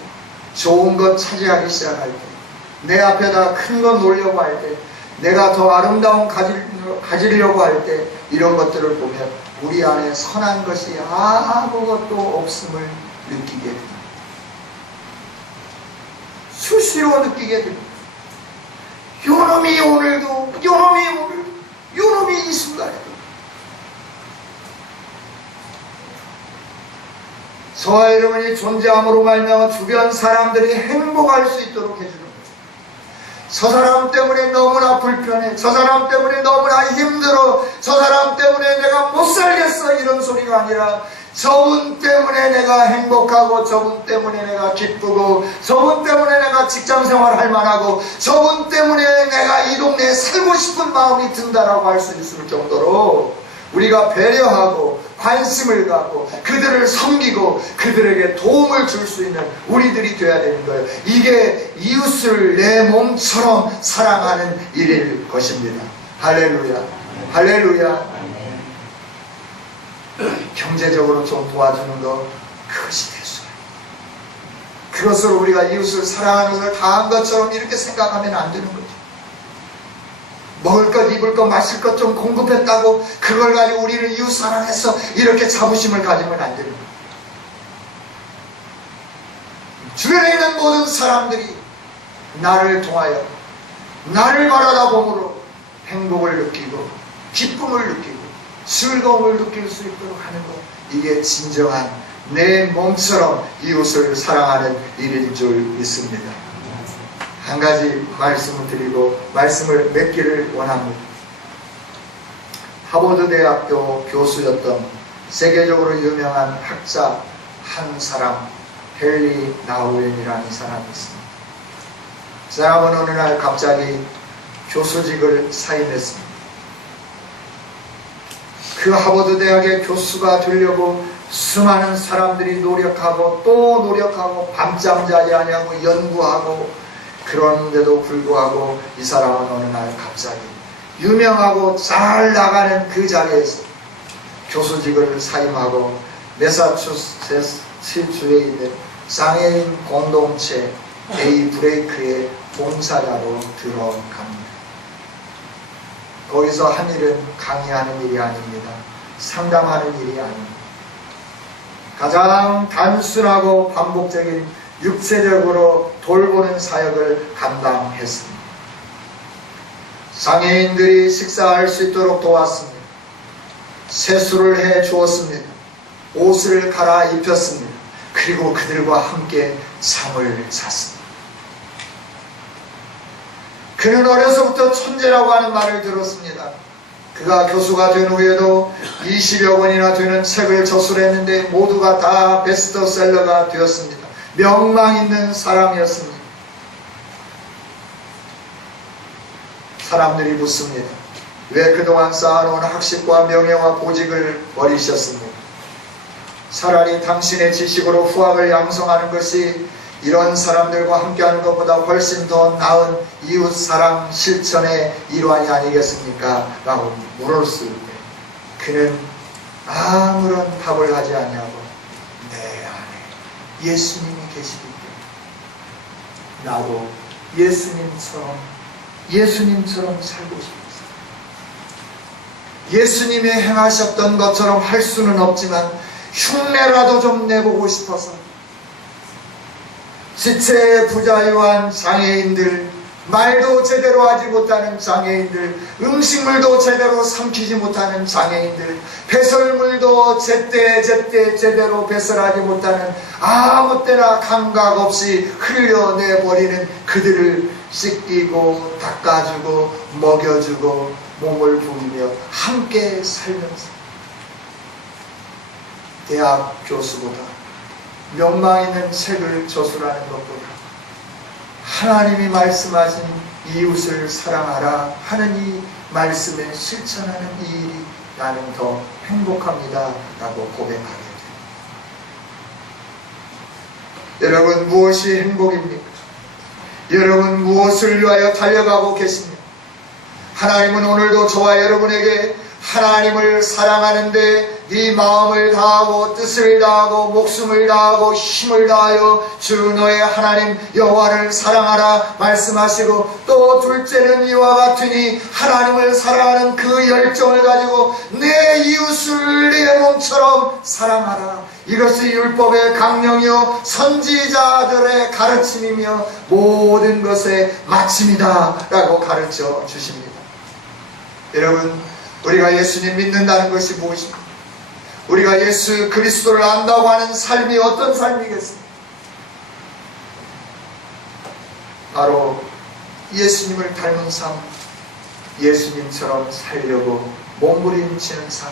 좋은 것 차지하기 시작할 때, 내 앞에다 큰 거 놓으려고 할 때, 내가 더 아름다운 가지려고 할 때, 이런 것들을 보면 우리 안에 선한 것이 아무것도 없음을 느끼게 됩니다. 수시로 느끼게 됩니다. 요놈이 오늘도, 요놈이 이 순간에도. 저와 여러분이 존재함으로 말미암아 주변 사람들이 행복할 수 있도록 해주는 거예요. 저 사람 때문에 너무나 불편해, 저 사람 때문에 너무나 힘들어, 저 사람 때문에 내가 못 살겠어, 이런 소리가 아니라 저분 때문에 내가 행복하고, 저분 때문에 내가 기쁘고, 저분 때문에 내가 직장생활 할 만하고, 저분 때문에 내가 이 동네에 살고 싶은 마음이 든다라고 할 수 있을 정도로 우리가 배려하고 관심을 갖고 그들을 섬기고 그들에게 도움을 줄 수 있는 우리들이 되어야 되는 거예요. 이게 이웃을 내 몸처럼 사랑하는 일일 것입니다. 할렐루야, 할렐루야. 경제적으로 좀 도와주는 것, 그것이 대수예요. 그것으로 우리가 이웃을 사랑하는 것을 다한 것처럼 이렇게 생각하면 안 되는 거죠. 먹을 것, 입을 것, 마실 것 좀 공급했다고 그걸 가지고 우리는 이웃 사랑해서 이렇게 자부심을 가지면 안 되는 거예요. 주변에 있는 모든 사람들이 나를 통하여, 나를 바라다 보므로 행복을 느끼고 기쁨을 느끼고 즐거움을 느낄 수 있도록 하는 것, 이게 진정한 내 몸처럼 이웃을 사랑하는 일인 줄 믿습니다. 한 가지 말씀을 드리고 말씀을 맺기를 원합니다. 하버드 대학교 교수였던 세계적으로 유명한 학자 한 사람, 헨리 나우엔이라는 사람이 있습니다. 그 사람은 어느 날 갑자기 교수직을 사임했습니다. 그 하버드 대학의 교수가 되려고 수많은 사람들이 노력하고 또 노력하고 밤잠 자지 아니하고 연구하고, 그런데도 불구하고 이 사람은 어느 날 갑자기 유명하고 잘 나가는 그 자리에서 교수직을 사임하고 매사추세츠주에 있는 장애인 공동체 데이브레이크의 봉사자로 들어갑니다. 거기서 한 일은 강의하는 일이 아닙니다. 상담하는 일이 아닙니다. 가장 단순하고 반복적인 육체적으로 돌보는 사역을 감당했습니다. 장애인들이 식사할 수 있도록 도왔습니다. 세수를 해 주었습니다. 옷을 갈아입혔습니다. 그리고 그들과 함께 잠을 잤습니다. 그는 어려서부터 천재라고 하는 말을 들었습니다. 그가 교수가 된 후에도 20여 권이나 되는 책을 저술했는데 모두가 다 베스트셀러가 되었습니다. 명망 있는 사람이었습니다. 사람들이 묻습니다. 왜 그동안 쌓아놓은 학식과 명예와 보직을 버리셨습니까? 차라리 당신의 지식으로 후학을 양성하는 것이 이런 사람들과 함께하는 것보다 훨씬 더 나은 이웃사랑 실천의 일환이 아니겠습니까? 라고 물었을 때 그는 아무런 답을 하지 아니하고 내 안에 예수님이 계시기 때문에 나도 예수님처럼 살고 싶습니다. 예수님이 행하셨던 것처럼 할 수는 없지만 흉내라도 좀 내보고 싶어서 지체에 부자유한 장애인들, 말도 제대로 하지 못하는 장애인들, 음식물도 제대로 삼키지 못하는 장애인들, 배설물도 제때 제대로 배설하지 못하는 아무 때나 감각 없이 흘려내버리는 그들을 씻기고 닦아주고 먹여주고 몸을 부리며 함께 살면서 대학 교수보다 명망 있는 책을 저술하는 것보다 하나님이 말씀하신 이웃을 사랑하라 하는 이 말씀에 실천하는 이 일이 나는 더 행복합니다 라고 고백하게 됩니다. 여러분, 무엇이 행복입니까? 여러분, 무엇을 위하여 달려가고 계십니까? 하나님은 오늘도 저와 여러분에게 하나님을 사랑하는데 네 마음을 다하고 뜻을 다하고 목숨을 다하고 힘을 다하여 주 너의 하나님 여호와를 사랑하라 말씀하시고, 또 둘째는 이와 같으니 하나님을 사랑하는 그 열정을 가지고 내 이웃을 내 몸처럼 사랑하라. 이것이 율법의 강령이요 선지자들의 가르침이며 모든 것의 마침이다 라고 가르쳐 주십니다. 여러분, 우리가 예수님 믿는다는 것이 무엇입니까? 우리가 예수 그리스도를 안다고 하는 삶이 어떤 삶이겠습니까? 바로 예수님을 닮은 삶, 예수님처럼 살려고 몸부림치는 삶,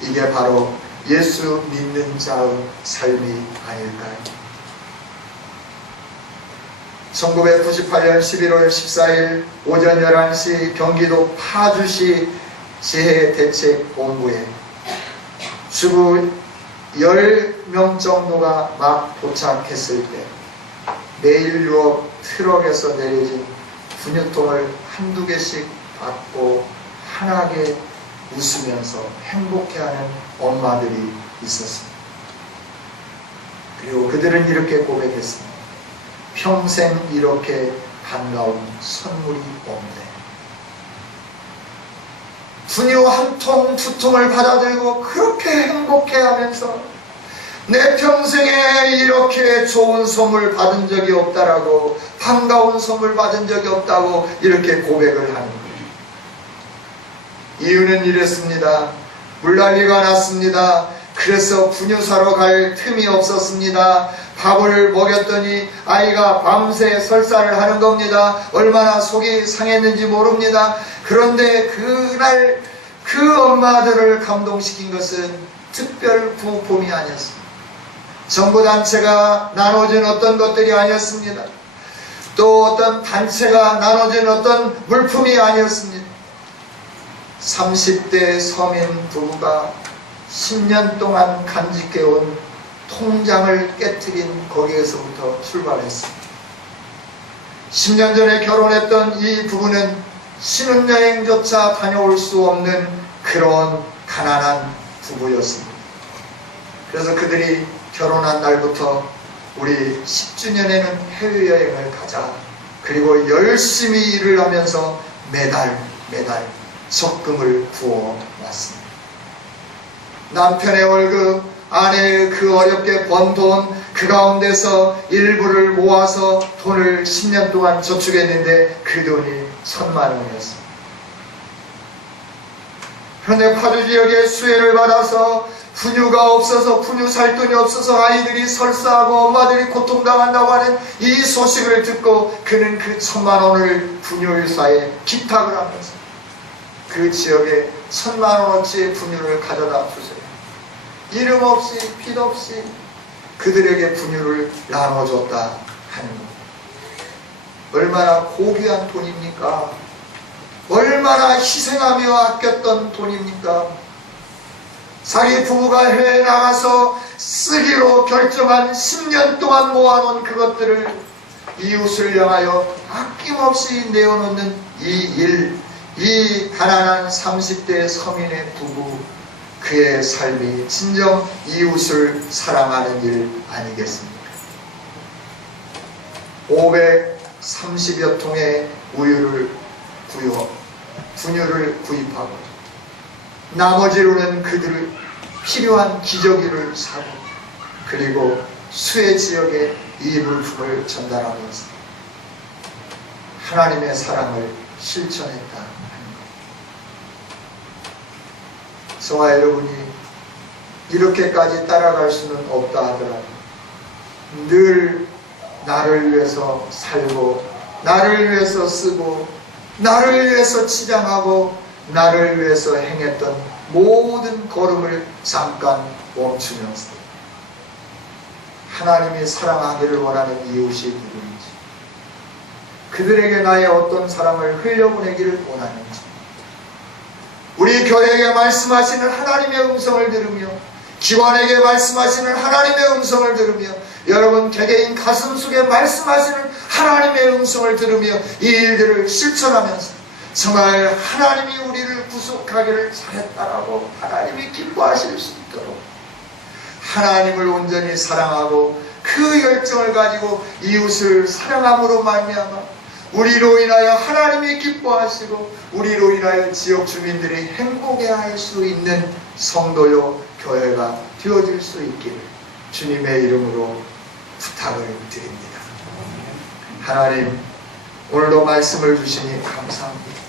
이게 바로 예수 믿는 자의 삶이 아닐까요? 1998년 11월 14일 오전 11시 경기도 파주시 재해대책본부에 주부 10명 정도가 막 도착했을 때 매일 유업 트럭에서 내려진 분유통을 한두 개씩 받고 환하게 웃으면서 행복해하는 엄마들이 있었습니다. 그리고 그들은 이렇게 고백했습니다. 평생 이렇게 반가운 선물이 없네. 분유 한 통, 두 통을 받아들고 그렇게 행복해하면서 내 평생에 이렇게 좋은 선물 받은 적이 없다라고, 반가운 선물 받은 적이 없다고 이렇게 고백을 하는 거예요. 이유는 이랬습니다. 물난리가 났습니다. 그래서 분유 사러 갈 틈이 없었습니다. 밥을 먹였더니 아이가 밤새 설사를 하는 겁니다. 얼마나 속이 상했는지 모릅니다. 그런데 그날 그 엄마들을 감동시킨 것은 특별 부품이 아니었습니다. 정부단체가 나눠준 어떤 것들이 아니었습니다. 또 어떤 단체가 나눠준 어떤 물품이 아니었습니다. 30대 서민 부부가 10년 동안 간직해온 통장을 깨트린 거기에서부터 출발했습니다. 10년 전에 결혼했던 이 부부는 신혼여행조차 다녀올 수 없는 그런 가난한 부부였습니다. 그래서 그들이 결혼한 날부터 우리 10주년에는 해외여행을 가자. 그리고 열심히 일을 하면서 매달 적금을 부어왔습니다. 남편의 월급, 아내의 그 어렵게 번 돈, 그 가운데서 일부를 모아서 돈을 10년 동안 저축했는데 그 돈이 1,000만 원이었습니다. 그런데 파주 지역에 수해를 받아서 분유가 없어서, 분유 살 돈이 없어서 아이들이 설사하고 엄마들이 고통당한다고 하는 이 소식을 듣고 그는 그 1,000만 원을 분유회사에 기탁을 하면서 그 지역에 1,000만 원어치의 분유를 가져다 주세요. 이름 없이 빛 없이 그들에게 분유를 나눠줬다 하는 것. 얼마나 고귀한 돈입니까? 얼마나 희생하며 아꼈던 돈입니까? 자기 부부가 해외 나가서 쓰기로 결정한 10년 동안 모아놓은 그것들을 이웃을 향하여 아낌없이 내어놓는 이 일, 이 가난한 30대 서민의 부부, 그의 삶이 진정 이웃을 사랑하는 일 아니겠습니까? 530여 통의 분유를 구입하고 나머지로는 그들을 필요한 기저귀를 사고 그리고 수해 지역에 이 물품을 전달하면서 하나님의 사랑을 실천했다 하는 것. 성화 여러분이 이렇게까지 따라갈 수는 없다 하더라도 늘 나를 위해서 살고 나를 위해서 쓰고 나를 위해서 치장하고 나를 위해서 행했던 모든 걸음을 잠깐 멈추면서 하나님이 사랑하기를 원하는 이웃이 누구인지, 그들에게 나의 어떤 사랑을 흘려보내기를 원하는지, 우리 교회에게 말씀하시는 하나님의 음성을 들으며 기관에게 말씀하시는 하나님의 음성을 들으며 여러분 개개인 가슴속에 말씀하시는 하나님의 음성을 들으며 이 일들을 실천하면서 정말 하나님이 우리를 구속하기를 잘했다라고 하나님이 기뻐하실 수 있도록 하나님을 온전히 사랑하고 그 열정을 가지고 이웃을 사랑함으로 말미암아 우리로 인하여 하나님이 기뻐하시고 우리로 인하여 지역 주민들이 행복해할 수 있는 성도요 교회가 되어질 수 있기를 주님의 이름으로 부탁을 드립니다. 하나님, 오늘도 말씀을 주시니 감사합니다.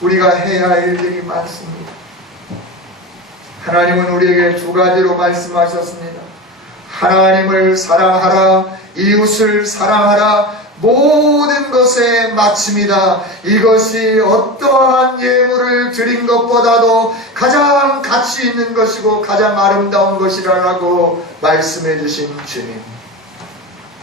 우리가 해야 할 일들이 많습니다. 하나님은 우리에게 두 가지로 말씀하셨습니다. 하나님을 사랑하라, 이웃을 사랑하라, 모든 것의 마침이다. 이것이 어떠한 예물을 드린 것보다도 가장 가치 있는 것이고 가장 아름다운 것이라고 말씀해 주신 주님,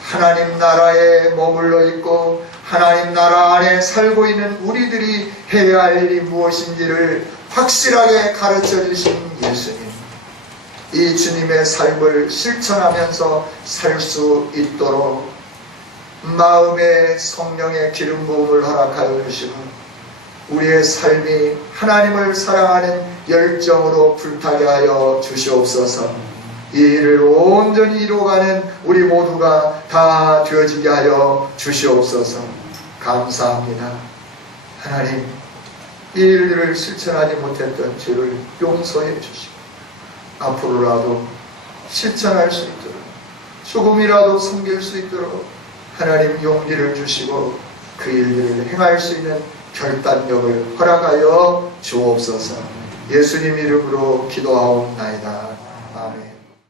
하나님 나라에 머물러 있고 하나님 나라 안에 살고 있는 우리들이 해야 할 일이 무엇인지를 확실하게 가르쳐 주신 예수님, 이 주님의 삶을 실천하면서 살 수 있도록 마음의 성령의 기름 부음을 허락하여 주시고 우리의 삶이 하나님을 사랑하는 열정으로 불타게 하여 주시옵소서. 이 일을 온전히 이루어가는 우리 모두가 다 되어지게 하여 주시옵소서. 감사합니다. 하나님, 이 일들을 실천하지 못했던 죄를 용서해 주시고 앞으로라도 실천할 수 있도록 조금이라도 섬길 수 있도록 하나님 용기를 주시고 그 일들을 행할 수 있는 결단력을 허락하여 주옵소서. 예수님 이름으로 기도하옵나이다. 아멘.